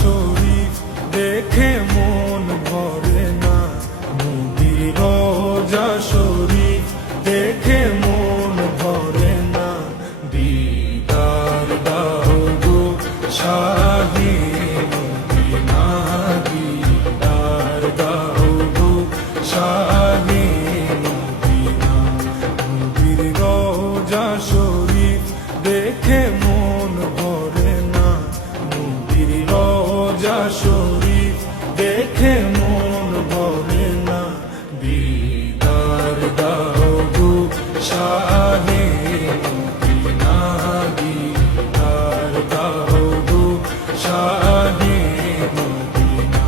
শরীফ দেখে মন ভরে না, নবীর রওজা শরীফ দেখে মন ভরে না। দিদার দাও গো শাহে মদিনা, দিদার দাও গো শাহে মদিনা। নবীর রওজা শরীফ দেখে মন ভরে না, নবীর রওজা শরীফ দেখে মন ভরে না। দিদার দাও গো শাহে মদিনা, দিদার দাও গো শাহে মদিনা।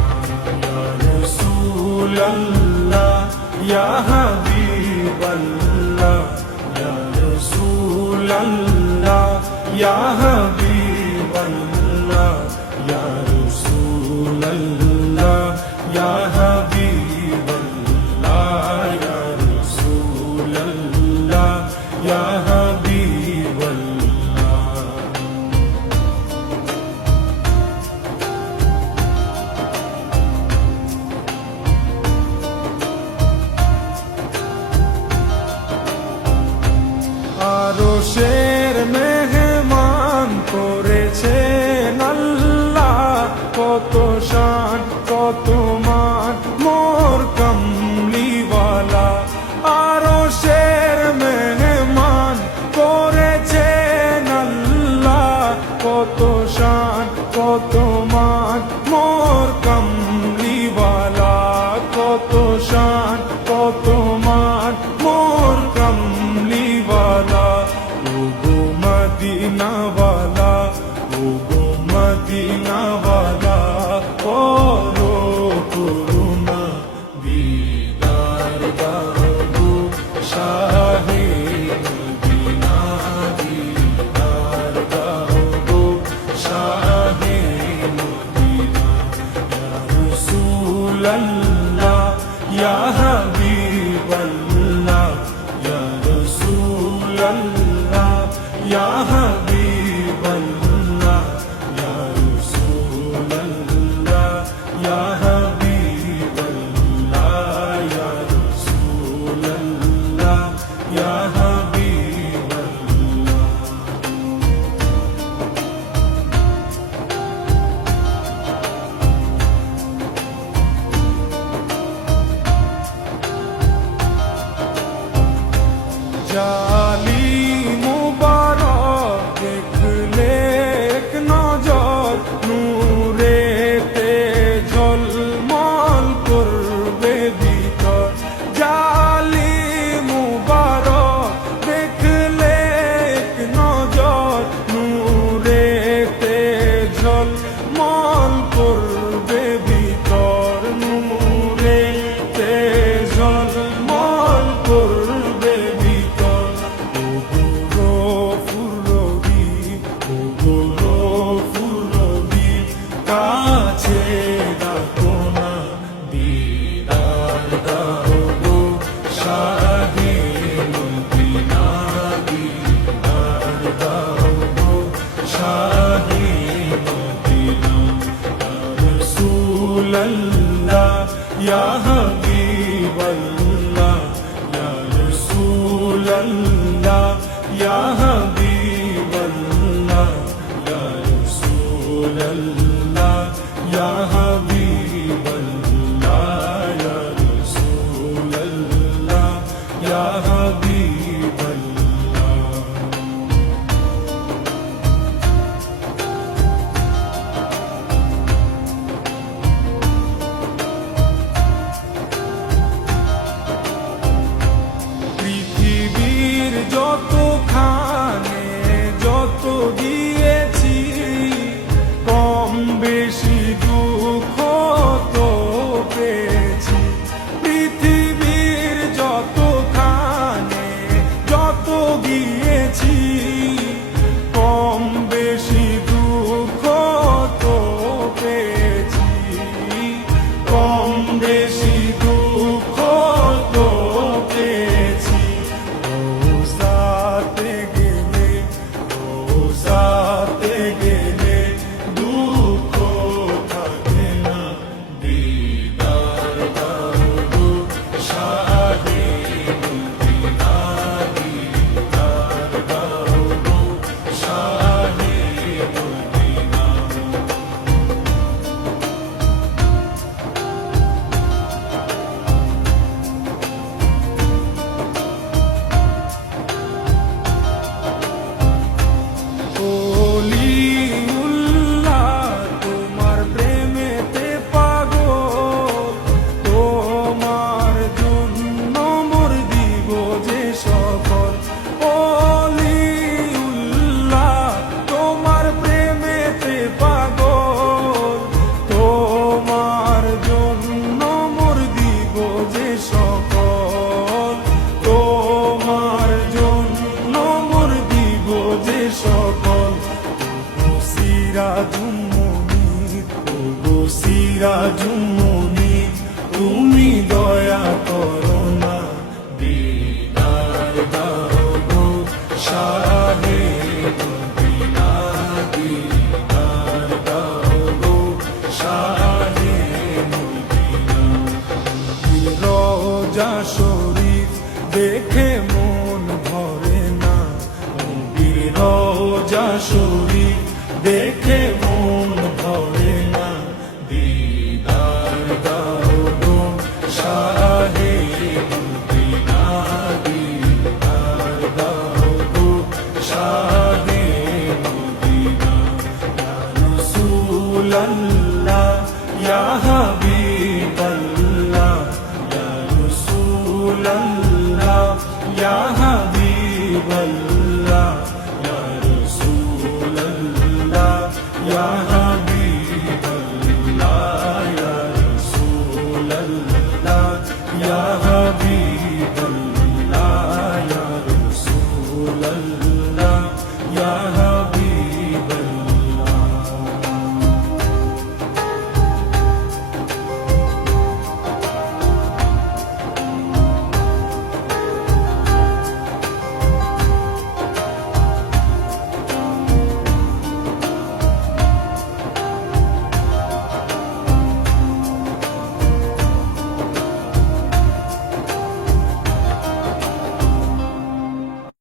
ইয়া রাসূলাল্লাহ ইয়া হাবিবাল্লাহ, ইয়া রাসূলাল্লাহ ইয়া হাবিবাল্লাহ, ইয়া রাসূলাল্লাহ ইয়া হাবিবাল্লাহ, ইয়া রাসূলাল্লাহ ইয়া হাবিবাল্লাহ। আরশের মেহমান করেছেন আল্লাহ, কত শান কত মান মোর কমলিওয়ালা। আরশের মেহমান করেছেন আল্লাহ, কত শান কত মান মোর কমলিওয়ালা, কত শান কত মান মোর কমলিওয়ালা। ওগো মদিনাওয়ালা, ওগো মদিনাওয়ালা, করো করুণা। দিদার দাও গো শাহে মদিনা, দিদার দাও গো শাহে মদিনা। ইয়া রাসূলাল্লাহ ইয়া হাবিবাল্লাহ, ইয়া রাসূলাল্লাহ ইয়া হাবিবাল্লাহ, ইয়া রাসূলাল্লাহ জুমনি তুমি দয়া করো না, দিদার দাও গো শাহে মদিনা, দিদার দাও গো শাহে মদিনা। রোজা শরীফ দেখে মন ভরে না, রোজা শরীফ দেখে মন